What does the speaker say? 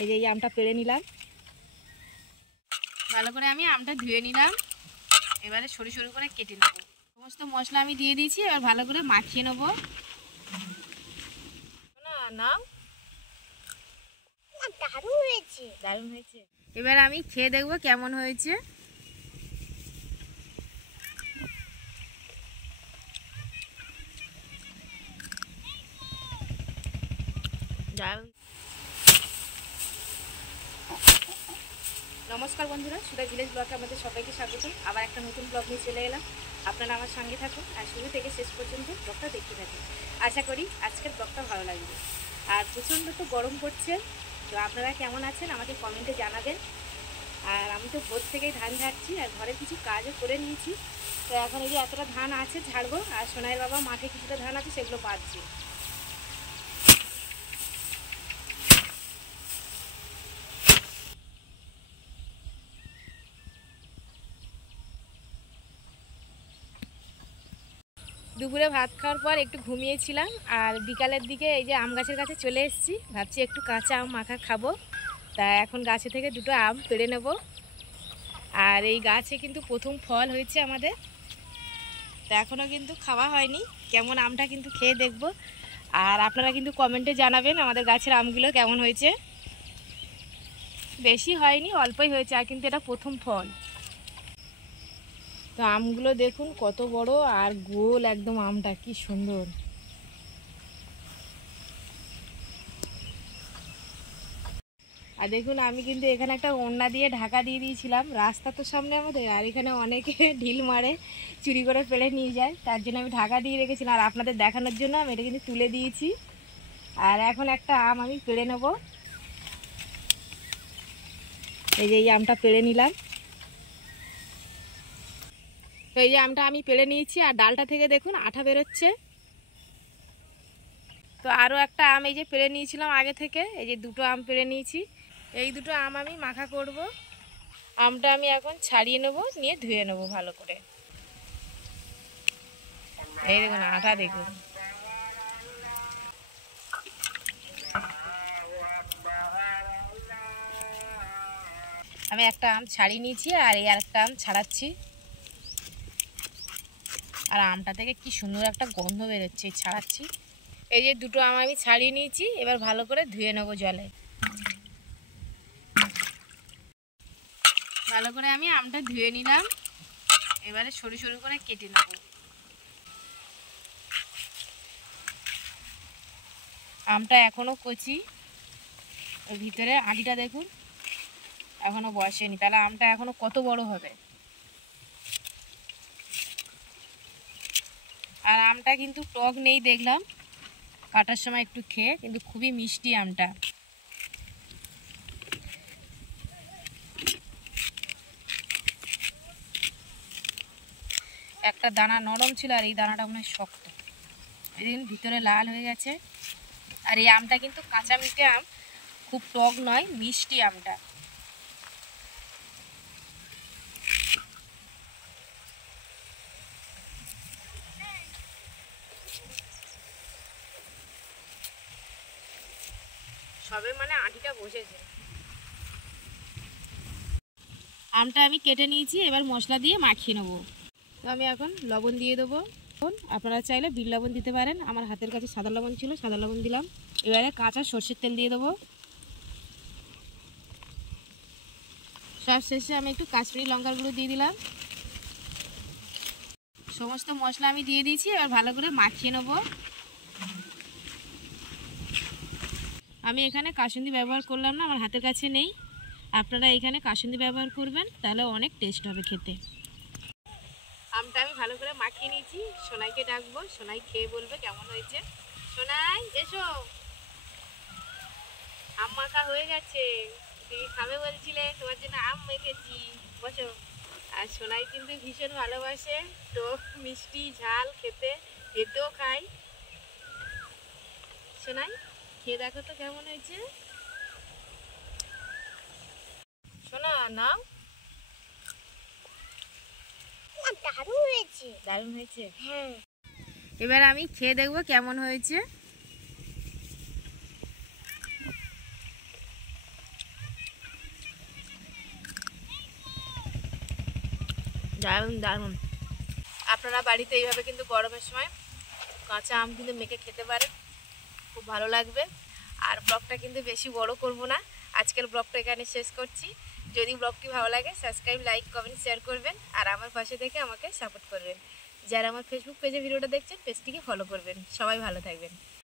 এই যে এই আমটা পেড়ে নিলাম, ভালো করে আমি আমটা ধুয়ে নিলাম। এবারে সরু সরু করে কেটে নেব। সমস্ত মশলা আমি দিয়ে দিয়েছি, এবার ভালো করে মাখিয়ে নেব। নাও, দারুণ হয়েছে, দারুণ হয়েছে। এবার আমি খেয়ে দেখবো কেমন হয়েছে। নমস্কার বন্ধুরা, সুধা ভিলেজ ব্লগে আমাদের সবাইকে স্বাগত। আবার একটা নতুন ব্লগ নিয়ে চলে এলাম। আপনারা আমার সঙ্গে থাকুন আর শুরু থেকে শেষ পর্যন্ত ব্লগটা দেখতে থাকুন। আশা করি আজকের ব্লগটা ভালো লাগবে। আর প্রচণ্ড তো গরম পড়ছে, তো আপনারা কেমন আছেন আমাকে কমেন্টে জানাবেন। আর আমি তো ভোর থেকেই ধান ঝাড়ছি আর ঘরে কিছু কাজও করে নিয়েছি। তো এখন এই যে এতটা ধান আছে ঝাড়বো, আর সোনাইয়ের বাবা মাঠে কিছুটা ধান আছে সেগুলো বাঁধছে। দুপুরে ভাত খাওয়ার পর একটু ঘুমিয়েছিলাম, আর বিকালের দিকে এই যে আম গাছের কাছে চলে এসেছি। ভাবছি একটু কাঁচা আম মাখা খাবো। তা এখন গাছে থেকে দুটো আম পেড়ে নেব। আর এই গাছে কিন্তু প্রথম ফল হয়েছে আমাদের, তা এখনও কিন্তু খাওয়া হয়নি। কেমন আমটা কিন্তু খেয়ে দেখব। আর আপনারা কিন্তু কমেন্টে জানাবেন আমাদের গাছের আমগুলো কেমন হয়েছে। বেশি হয়নি, অল্পই হয়েছে, আর কিন্তু এটা প্রথম ফল। তো আমগুলো দেখুন কত বড় আর গোল একদম, আমটা কি সুন্দর। আর দেখুন আমি কিন্তু এখানে একটা ওড়না দিয়ে ঢাকা দিয়ে দিয়েছিলাম। রাস্তা তো সামনে আমাদের, আর এখানে অনেকে ঢিল মারে, চুরি করে পেড়ে নিয়ে যায়, তার জন্য আমি ঢাকা দিয়ে রেখেছিলাম। আর আপনাদের দেখানোর জন্য আমি এটা কিন্তু তুলে দিয়েছি। আর এখন একটা আম আমি পেড়ে নেব। এই যে এই আমটা পেড়ে নিলাম। তো এই যে আমটা আমি পেড়ে নিয়েছি, আর ডালটা থেকে দেখুন আঠা বেরোচ্ছে। তো আরও একটা আম এই যে পেড়ে নিয়েছিলাম আগে থেকে, এই যে দুটো আম পেড়ে নিয়েছি। এই দুটো আম আমি মাখা করব। আমটা আমি এখন ছাড়িয়ে নেব, নিয়ে ধুয়ে নেব ভালো করে। এই দেখুন আটা দেখুন। আমি একটা আম ছাড়িয়ে নিয়েছি, আর এই আরেকটা আম ছাড়াচ্ছি। আর আমটা থেকে কি সুন্দর একটা গন্ধ বেরোচ্ছে ছাড়াচ্ছি। এই যে দুটো আম আমি ছাড়িয়ে নিয়েছি, এবার ভালো করে ধুয়ে নেব জলে। ভালো করে আমি আমটা ধুয়ে নিলাম, এবারে সরু সরু করে কেটে নেব। আমটা এখনো কচি, ওর ভিতরে আঁটিটা দেখুন এখনো বসেনি, তাহলে আমটা এখনো কত বড় হবে। আর আমটা কিন্তু টক নেই দেখলাম কাটার সময় একটু খেয়ে, কিন্তু খুবই মিষ্টি আমটা। একটা দানা নরম ছিল, আর এই দানাটা মনে হয় শক্ত। এদিন ভিতরে লাল হয়ে গেছে। আর এই আমটা কিন্তু কাঁচা মিঠে আম, খুব টক নয়, মিষ্টি আমটা। সবে মানে আঁটিটা বসেছে। আমটা আমি কেটে নিয়েছি, এবার মশলা দিয়ে মাখিয়ে নেবো। তো আমি এখন লবণ দিয়ে দেবো। আপনারা চাইলে বিট লবণ দিতে পারেন, আমার হাতের কাছে সাদা লবণ ছিল, সাদা লবণ দিলাম। এবারে কাঁচা সর্ষের তেল দিয়ে দেবো। সব শেষে আমি একটু কাশ্মীরি লঙ্কার গুঁড়ো দিয়ে দিলাম। সমস্ত মশলা আমি দিয়ে দিয়েছি, এবার ভালো করে মাখিয়ে নেব। আমি এখানে কাসুন্দি ব্যবহার করলাম না, আমার হাতের কাছে নেই। আপনারা এখানে কাসুন্দি ব্যবহার করবেন, তাহলে অনেক টেস্ট হবে খেতে। আমটা আমি ভালো করে মাখিয়ে নিয়েছি, সোনাইকে ডাকবো, সোনাই খেয়ে বলবে কেমন হয়েছে। সোনাই এসো, আম মাখা হয়ে গেছে। তুমি খাবে বলছিলে, তোমার জন্য আম মেখেছি, বসো। আর সোনাই কিন্তু ভীষণ ভালোবাসে টক মিষ্টি ঝাল খেতে, এতেও খাই। সোনাই খেয়ে দেখো তো কেমন হয়েছে। সোনা নাও, দারুণ হয়েছে, দারুণ হয়েছে। হ্যাঁ, এবার আমি খেয়ে দেখবো কেমন হয়েছে। দারুণ দারুণ। আপনারা বাড়িতে এইভাবে কিন্তু গরমের সময় কাঁচা আম কিন্তু মেখে খেতে পারেন, খুব ভালো লাগবে। আর ব্লগটা কিন্তু বেশি বড় করব না, আজকের ব্লগটা এখানে শেষ করছি। যদি ব্লগটি ভালো লাগে সাবস্ক্রাইব, লাইক, কমেন্ট, শেয়ার করবেন আর আমার পাশে থেকে আমাকে সাপোর্ট করবেন। যারা আমার ফেসবুক পেজে ভিডিওটা দেখছেন পেজটিকে ফলো করবেন। সবাই ভালো থাকবেন।